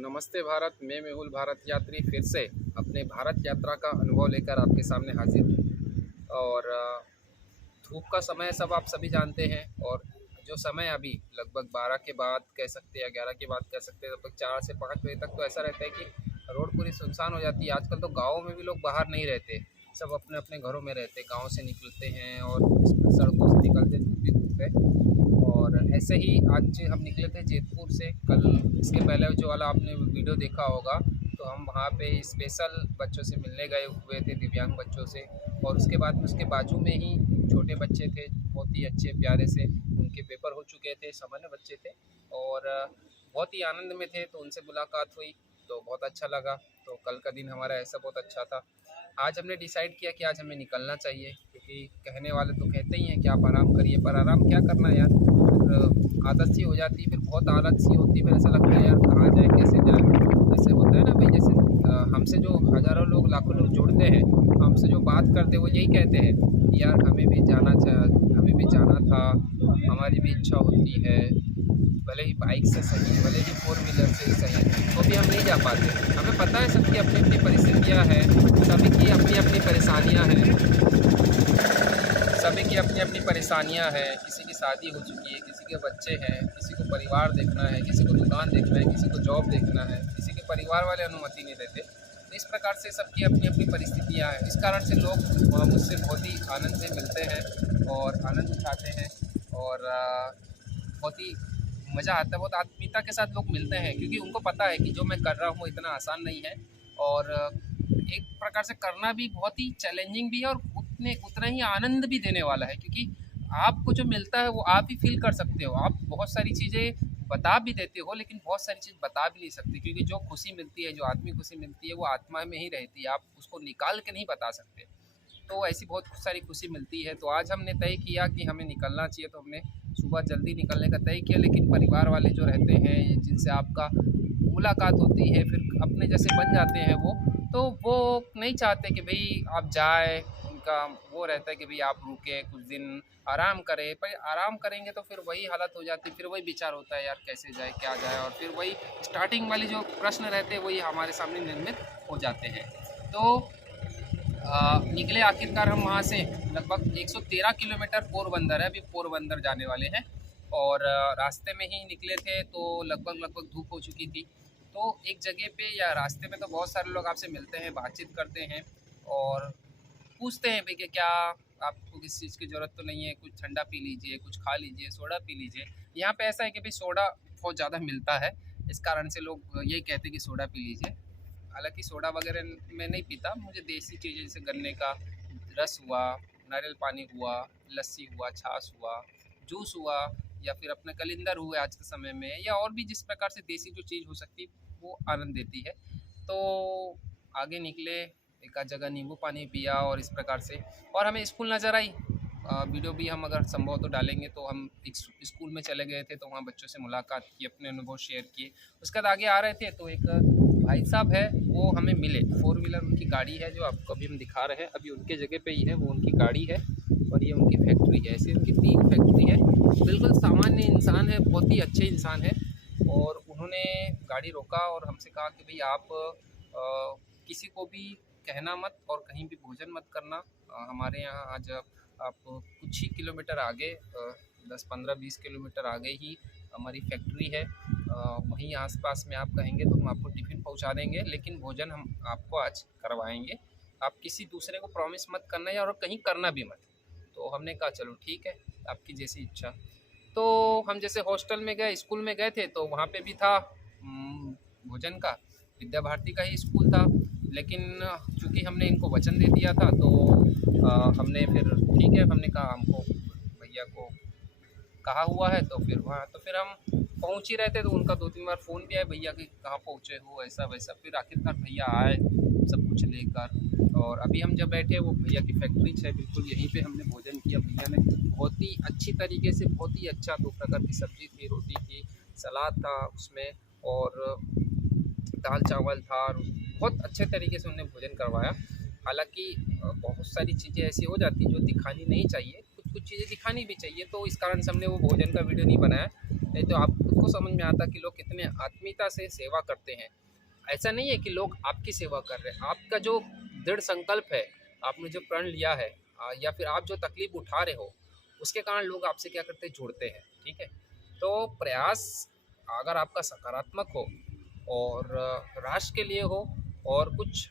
नमस्ते भारत, मैं मेहुल भारत यात्री फिर से अपने भारत यात्रा का अनुभव लेकर आपके सामने हाजिर हूँ। और धूप का समय सब आप सभी जानते हैं। और जो समय अभी लगभग 12 के बाद कह सकते हैं या 11 के बाद कह सकते हैं, लगभग 4 से 5 बजे तक तो ऐसा रहता है कि रोड पूरी सुनसान हो जाती है। आजकल तो गाँव में भी लोग बाहर नहीं रहते, सब अपने अपने घरों में रहते, गाँव से निकलते हैं और सड़कों से निकलते धूप ही धूप है। और ऐसे ही आज हम निकले थे जैतपुर से। कल इसके पहले जो वाला आपने वीडियो देखा होगा, तो हम वहाँ पे स्पेशल बच्चों से मिलने गए हुए थे, दिव्यांग बच्चों से। और उसके बाद में उसके बाजू में ही छोटे बच्चे थे, बहुत ही अच्छे प्यारे से, उनके पेपर हो चुके थे, सामान्य बच्चे थे और बहुत ही आनंद में थे। तो उनसे मुलाकात हुई तो बहुत अच्छा लगा। तो कल का दिन हमारा ऐसा बहुत अच्छा था। आज हमने डिसाइड किया कि आज हमें निकलना चाहिए, क्योंकि कहने वाले तो कहते ही हैं कि आप आराम करिए, पर आराम क्या करना है यार, फिर आदत सी हो जाती है, फिर बहुत आदत सी होती है, फिर ऐसा लगता है यार कहाँ जाए कैसे जाए। ऐसे होता है ना भाई, जैसे हमसे जो हज़ारों लोग लाखों लोग जुड़ते हैं, हमसे जो बात करते हैं वो यही कहते हैं कि यार हमें भी जाना हमें भी जाना था, हमारी भी इच्छा होती है, भले ही बाइक से सही, भले ही 4 व्हीलर से ही सही, तो भी हम नहीं जा पाते। हमें पता है सबकी अपनी अपनी परिस्थितियाँ हैं, सभी की अपनी अपनी परेशानियाँ हैं, सभी की अपनी अपनी परेशानियां हैं। किसी की शादी हो चुकी है, किसी के बच्चे हैं, किसी को परिवार देखना है, किसी को दुकान देखना है, किसी को जॉब देखना है, किसी के परिवार वाले अनुमति नहीं देते। तो इस प्रकार से सबकी अपनी अपनी परिस्थितियां हैं। इस कारण से लोग मुझसे बहुत ही आनंद से मिलते हैं और आनंद उठाते हैं और बहुत ही मज़ा आता है। बहुत आत्मीयता के साथ लोग मिलते हैं, क्योंकि उनको पता है कि जो मैं कर रहा हूँ इतना आसान नहीं है और एक प्रकार से करना भी बहुत ही चैलेंजिंग भी है और उतना ही आनंद भी देने वाला है। क्योंकि आपको जो मिलता है वो आप ही फील कर सकते हो। आप बहुत सारी चीज़ें बता भी देते हो, लेकिन बहुत सारी चीज़ बता भी नहीं सकते, क्योंकि जो खुशी मिलती है, जो आत्मिक खुशी मिलती है, वो आत्मा में ही रहती है, आप उसको निकाल के नहीं बता सकते। तो ऐसी बहुत सारी खुशी मिलती है। तो आज हमने तय किया कि हमें निकलना चाहिए, तो हमने सुबह जल्दी निकलने का तय किया। लेकिन परिवार वाले जो रहते हैं, जिनसे आपका मुलाकात होती है, फिर अपने जैसे बन जाते हैं तो वो नहीं चाहते कि भाई आप जाए। उनका वो रहता है कि भाई आप रुके कुछ दिन, आराम करें। पर आराम करेंगे तो फिर वही हालत हो जाती है, फिर वही विचार होता है यार कैसे जाए क्या जाए, और फिर वही स्टार्टिंग वाली जो प्रश्न रहते हैं वही हमारे सामने निर्मित हो जाते हैं। तो निकले आखिरकार हम वहाँ से। लगभग 113 किलोमीटर पोरबंदर है, अभी पोरबंदर जाने वाले हैं। और रास्ते में ही निकले थे तो लगभग धूप हो चुकी थी। तो एक जगह पे या रास्ते में तो बहुत सारे लोग आपसे मिलते हैं, बातचीत करते हैं और पूछते हैं भाई कि क्या आपको किसी चीज़ की ज़रूरत तो नहीं है, कुछ ठंडा पी लीजिए, कुछ खा लीजिए, सोडा पी लीजिए। यहाँ पे ऐसा है कि भाई सोडा बहुत ज़्यादा मिलता है, इस कारण से लोग यही कहते हैं कि सोडा पी लीजिए। हालांकि सोडा वगैरह मैं नहीं पीता, मुझे देसी चीज़ें जैसे गन्ने का रस हुआ, नारियल पानी हुआ, लस्सी हुआ, छाछ हुआ, जूस हुआ, या फिर अपने कलिंदर हुए आज के समय में, या और भी जिस प्रकार से देसी जो चीज़ हो सकती है वो आनंद देती है। तो आगे निकले, एक आध जगह नींबू पानी पिया और इस प्रकार से। और हमें स्कूल नज़र आई। वीडियो भी हम अगर संभव तो डालेंगे। तो हम एक स्कूल में चले गए थे, तो वहाँ बच्चों से मुलाकात की, अपने अनुभव शेयर किए। उसके बाद आगे आ रहे थे तो एक भाई साहब है, वो हमें मिले। 4 व्हीलर उनकी गाड़ी है, जो आपको अभी हम दिखा रहे हैं, अभी उनके जगह पे ही है, वो उनकी गाड़ी है और ये उनकी फैक्ट्री है। ऐसे उनकी 3 फैक्ट्री है। बिल्कुल सामान्य इंसान है, बहुत ही अच्छे इंसान है। और उन्होंने गाड़ी रोका और हमसे कहा कि भाई आप किसी को भी कहना मत और कहीं भी भोजन मत करना। हमारे यहाँ आज आप कुछ ही किलोमीटर आगे, 10-15-20 किलोमीटर आगे ही हमारी फैक्ट्री है। वहीं आसपास में आप कहेंगे तो हम आपको टिफ़िन पहुंचा देंगे, लेकिन भोजन हम आपको आज करवाएंगे। आप किसी दूसरे को प्रॉमिस मत करना या और कहीं करना भी मत। तो हमने कहा चलो ठीक है, आपकी जैसी इच्छा। तो हम जैसे हॉस्टल में गए, स्कूल में गए थे, तो वहाँ पे भी था भोजन का, विद्या भारती का ही स्कूल था। लेकिन चूँकि हमने इनको वचन दे दिया था, तो हमने फिर ठीक है, हमने कहा हमको भैया को कहा हुआ है, तो फिर वहाँ तो फिर हम पहुँच ही रहे थे। तो उनका 2-3 बार फ़ोन भी आया, भैया कि कहाँ पहुँचे हो, ऐसा वैसा। फिर आखिरकार भैया आए सब कुछ लेकर। और अभी हम जब बैठे, वो भैया की फैक्ट्री है बिल्कुल यहीं पे हमने भोजन किया। भैया ने बहुत ही अच्छी तरीके से, बहुत ही अच्छा 2 प्रकार की सब्ज़ी थी, रोटी थी, सलाद था उसमें, और दाल चावल था। बहुत अच्छे तरीके से उन्होंने भोजन करवाया। हालाँकि बहुत सारी चीज़ें ऐसी हो जाती हैं जो दिखानी नहीं चाहिए, कुछ-कुछ चीज़ें दिखानी भी चाहिए, तो इस कारण से हमने वो भोजन का वीडियो नहीं बनाया। नहीं तो आप खुद को समझ में आता कि लोग कितने आत्मीयता से सेवा करते हैं। ऐसा नहीं है कि लोग आपकी सेवा कर रहे हैं, आपका जो दृढ़ संकल्प है, आपने जो प्रण लिया है या फिर आप जो तकलीफ उठा रहे हो, उसके कारण लोग आपसे क्या करते हैं, जुड़ते हैं। ठीक है, तो प्रयास अगर आपका सकारात्मक हो और राष्ट्र के लिए हो और कुछ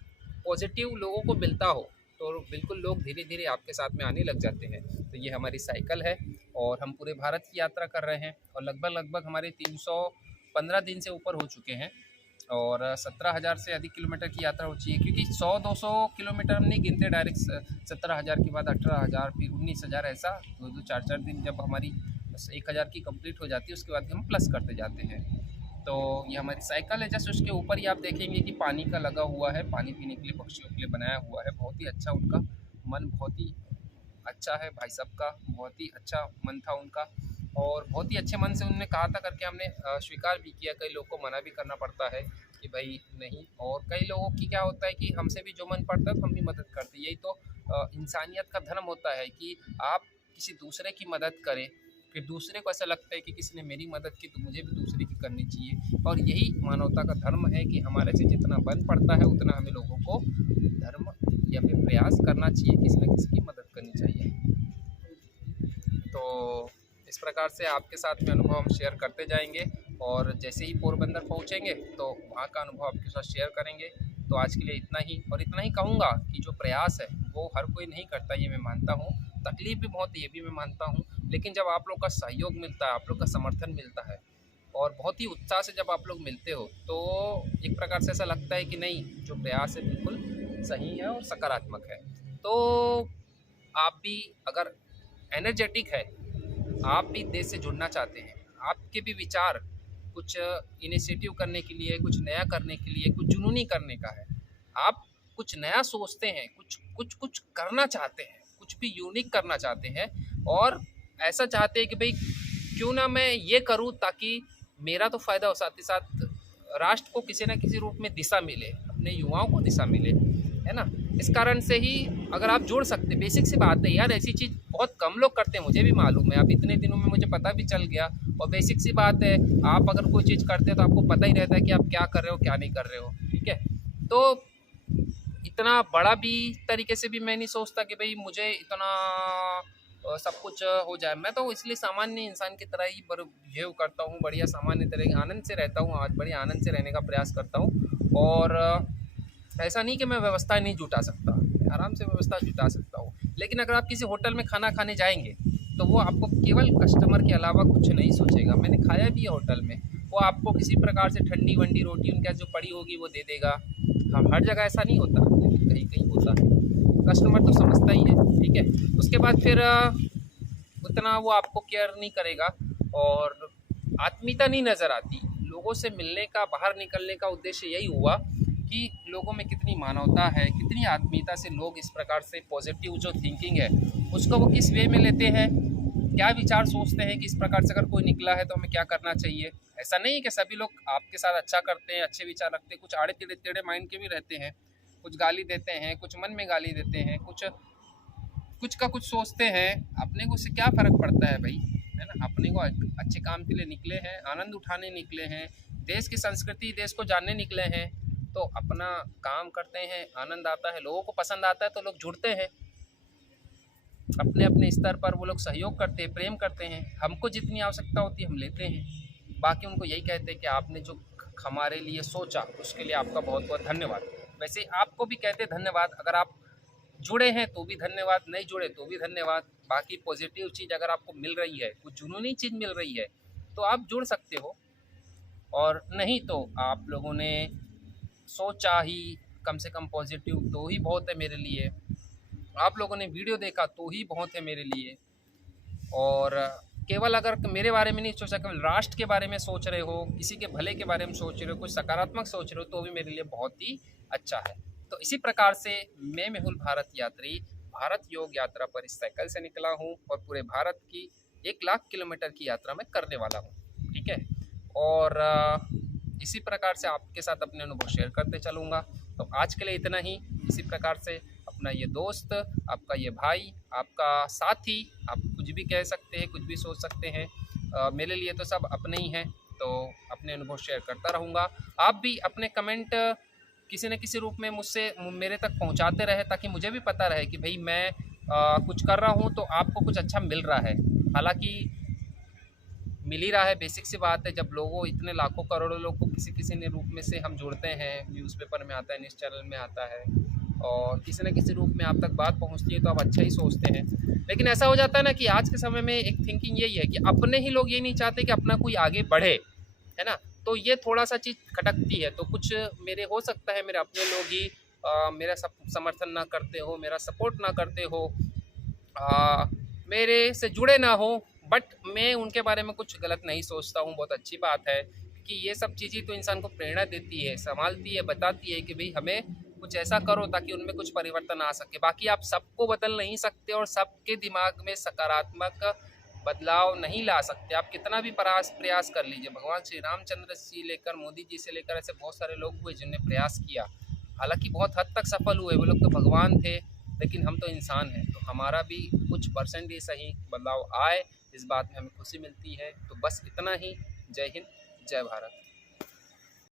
पॉजिटिव लोगों को मिलता हो, तो बिल्कुल लोग धीरे धीरे आपके साथ में आने लग जाते हैं। तो ये हमारी साइकिल है और हम पूरे भारत की यात्रा कर रहे हैं और लगभग हमारे 315 दिन से ऊपर हो चुके हैं और 17,000 से अधिक किलोमीटर की यात्रा हो चुकी है, क्योंकि 100-200 किलोमीटर हम नहीं गिनते डायरेक्ट। 17,000 के बाद 18,000 फिर 19,000, ऐसा 2-2 4-4 दिन जब हमारी 1,000 की कंप्लीट हो जाती है उसके बाद हम प्लस करते जाते हैं। तो ये हमारी साइकिल है। जैसे उसके ऊपर ही आप देखेंगे कि पानी का लगा हुआ है, पानी पीने के लिए पक्षियों के लिए बनाया हुआ है। बहुत ही अच्छा उनका मन, बहुत ही अच्छा है भाई साहब का, बहुत ही अच्छा मन था उनका और बहुत ही अच्छे मन से उन्होंने कहा था करके हमने स्वीकार भी किया। कई लोगों को मना भी करना पड़ता है कि भाई नहीं, और कई लोगों की क्या होता है कि हमसे भी जो मन पड़ता है तो हम भी मदद करते हैं। यही तो इंसानियत का धर्म होता है कि आप किसी दूसरे की मदद करें, फिर दूसरे को ऐसा लगता है कि किसी ने मेरी मदद की तो मुझे भी दूसरे की करनी चाहिए। और यही मानवता का धर्म है कि हमारे से जितना बन पड़ता है उतना हमें लोगों को धर्म या फिर प्रयास करना चाहिए, किसी न किसी की मदद करनी चाहिए। तो इस प्रकार से आपके साथ में अनुभव हम शेयर करते जाएंगे और जैसे ही पोरबंदर पहुंचेंगे तो वहाँ का अनुभव आपके साथ शेयर करेंगे। तो आज के लिए इतना ही, और इतना ही कहूँगा कि जो प्रयास है वो हर कोई नहीं करता, ये मैं मानता हूँ। तकलीफ भी बहुत है, ये भी मैं मानता हूँ, लेकिन जब आप लोग का सहयोग मिलता है, आप लोग का समर्थन मिलता है और बहुत ही उत्साह से जब आप लोग मिलते हो, तो एक प्रकार से ऐसा लगता है कि नहीं, जो प्रयास है बिल्कुल सही है और सकारात्मक है। तो आप भी अगर एनर्जेटिक है, आप भी देश से जुड़ना चाहते हैं, आपके भी विचार कुछ इनिशिएटिव करने के लिए, कुछ नया करने के लिए, कुछ जुनूनी करने का है, आप कुछ नया सोचते हैं, कुछ करना चाहते हैं, कुछ भी यूनिक करना चाहते हैं और ऐसा चाहते हैं कि भाई क्यों ना मैं ये करूं ताकि मेरा तो फ़ायदा हो, साथ ही साथ राष्ट्र को किसी न किसी रूप में दिशा मिले, अपने युवाओं को दिशा मिले, है ना। इस कारण से ही अगर आप जुड़ सकते, बेसिक सी बात है यार, ऐसी चीज़ बहुत कम लोग करते हैं, मुझे भी मालूम है। अब इतने दिनों में मुझे पता भी चल गया और बेसिक सी बात है, आप अगर कोई चीज़ करते हैं तो आपको पता ही रहता है कि आप क्या कर रहे हो, क्या नहीं कर रहे हो। ठीक है, तो इतना बड़ा भी तरीके से भी मैं नहीं सोचता कि भाई मुझे इतना सब कुछ हो जाए। मैं तो इसलिए सामान्य इंसान की तरह ही बिहेव करता हूँ, बढ़िया सामान्य तरह आनंद से रहता हूँ, आज बढ़िया आनंद से रहने का प्रयास करता हूँ। और ऐसा नहीं कि मैं व्यवस्था नहीं जुटा सकता, आराम से व्यवस्था जुटा सकता हूँ। लेकिन अगर आप किसी होटल में खाना खाने जाएंगे तो वो आपको केवल कस्टमर के अलावा कुछ नहीं सोचेगा। मैंने खाया भी है होटल में, वो आपको किसी प्रकार से ठंडी वंडी रोटी उनके जो पड़ी होगी वो दे देगा। हम हर जगह ऐसा नहीं होता, लेकिन कहीं कहीं होता है। कस्टमर तो समझता ही है। ठीक है, उसके बाद फिर उतना वो आपको केयर नहीं करेगा और आत्मीयता नहीं नज़र आती। लोगों से मिलने का, बाहर निकलने का उद्देश्य यही हुआ कि लोगों में कितनी मानवता है, कितनी आत्मीयता से लोग इस प्रकार से पॉजिटिव जो थिंकिंग है उसको वो किस वे में लेते हैं, क्या विचार सोचते हैं कि इस प्रकार से अगर कोई निकला है तो हमें क्या करना चाहिए। ऐसा नहीं है कि सभी लोग आपके साथ अच्छा करते हैं, अच्छे विचार रखते हैं, कुछ आड़े टेढ़े माइंड के भी रहते हैं, कुछ गाली देते हैं, कुछ मन में गाली देते हैं, कुछ का कुछ सोचते हैं। अपने को उससे क्या फ़र्क पड़ता है भाई, है ना। अपने को अच्छे काम के लिए निकले हैं, आनंद उठाने निकले हैं, देश की संस्कृति, देश को जानने निकले हैं, तो अपना काम करते हैं, आनंद आता है, लोगों को पसंद आता है तो लोग जुड़ते हैं। अपने अपने स्तर पर वो लोग सहयोग करते हैं, प्रेम करते हैं। हमको जितनी आवश्यकता होती है हम लेते हैं, बाकी उनको यही कहते हैं कि आपने जो हमारे लिए सोचा उसके लिए आपका बहुत बहुत धन्यवाद। वैसे आपको भी कहते हैं धन्यवाद, अगर आप जुड़े हैं तो भी धन्यवाद, नहीं जुड़े तो भी धन्यवाद। बाकी पॉजिटिव चीज़ अगर आपको मिल रही है, कुछ जुनूनी चीज़ मिल रही है तो आप जुड़ सकते हो, और नहीं तो आप लोगों ने सोचा ही कम से कम पॉजिटिव तो ही बहुत है मेरे लिए। आप लोगों ने वीडियो देखा तो ही बहुत है मेरे लिए। और केवल अगर मेरे बारे में नहीं सोचा, केवल राष्ट्र के बारे में सोच रहे हो, किसी के भले के बारे में सोच रहे हो, कुछ सकारात्मक सोच रहे हो, तो भी मेरे लिए बहुत ही अच्छा है। तो इसी प्रकार से मैं मेहुल भारत यात्री भारत योग यात्रा पर इस साइकिल से निकला हूँ और पूरे भारत की 1 लाख किलोमीटर की यात्रा मैं करने वाला हूँ। ठीक है, और इसी प्रकार से आपके साथ अपने अनुभव शेयर करते चलूँगा। तो आज के लिए इतना ही। इसी प्रकार से अपना ये दोस्त, आपका ये भाई, आपका साथी, आप कुछ भी कह सकते हैं, कुछ भी सोच सकते हैं, मेरे लिए तो सब अपने ही हैं, तो अपने अनुभव शेयर करता रहूँगा। आप भी अपने कमेंट किसी न किसी रूप में मुझसे मेरे तक पहुँचाते रहे, ताकि मुझे भी पता रहे कि भाई मैं कुछ कर रहा हूँ तो आपको कुछ अच्छा मिल रहा है। हालाँकि मिल ही रहा है, बेसिक सी बात है। जब लोगों इतने लाखों करोड़ों लोग को किसी किसी ने रूप में से हम जुड़ते हैं, न्यूज़पेपर में आता है, न्यूज़ चैनल में आता है, और किसी न किसी रूप में आप तक बात पहुंचती है, तो आप अच्छा ही सोचते हैं। लेकिन ऐसा हो जाता है ना कि आज के समय में एक थिंकिंग यही है कि अपने ही लोग ये नहीं चाहते कि अपना कोई आगे बढ़े, है ना? तो ये थोड़ा सा चीज़ खटकती है। तो कुछ मेरे हो सकता है मेरे अपने लोग ही मेरा समर्थन ना करते हो, मेरा सपोर्ट ना करते हो, आ, मेरे से जुड़े ना हो, बट मैं उनके बारे में कुछ गलत नहीं सोचता हूँ। बहुत अच्छी बात है कि ये सब चीज़ें तो इंसान को प्रेरणा देती है, संभालती है, बताती है कि भाई हमें कुछ ऐसा करो ताकि उनमें कुछ परिवर्तन आ सके। बाकी आप सबको बदल नहीं सकते और सबके दिमाग में सकारात्मक बदलाव नहीं ला सकते। आप कितना भी प्रयास कर लीजिए, भगवान श्री रामचंद्र जी लेकर मोदी जी से लेकर ऐसे बहुत सारे लोग हुए जिन्होंने प्रयास किया, हालांकि बहुत हद तक सफल हुए। वो लोग तो भगवान थे, लेकिन हम तो इंसान हैं, तो हमारा भी कुछ परसेंट ही सही बदलाव आए, इस बात में हमें खुशी मिलती है। तो बस इतना ही। जय हिंद, जय भारत।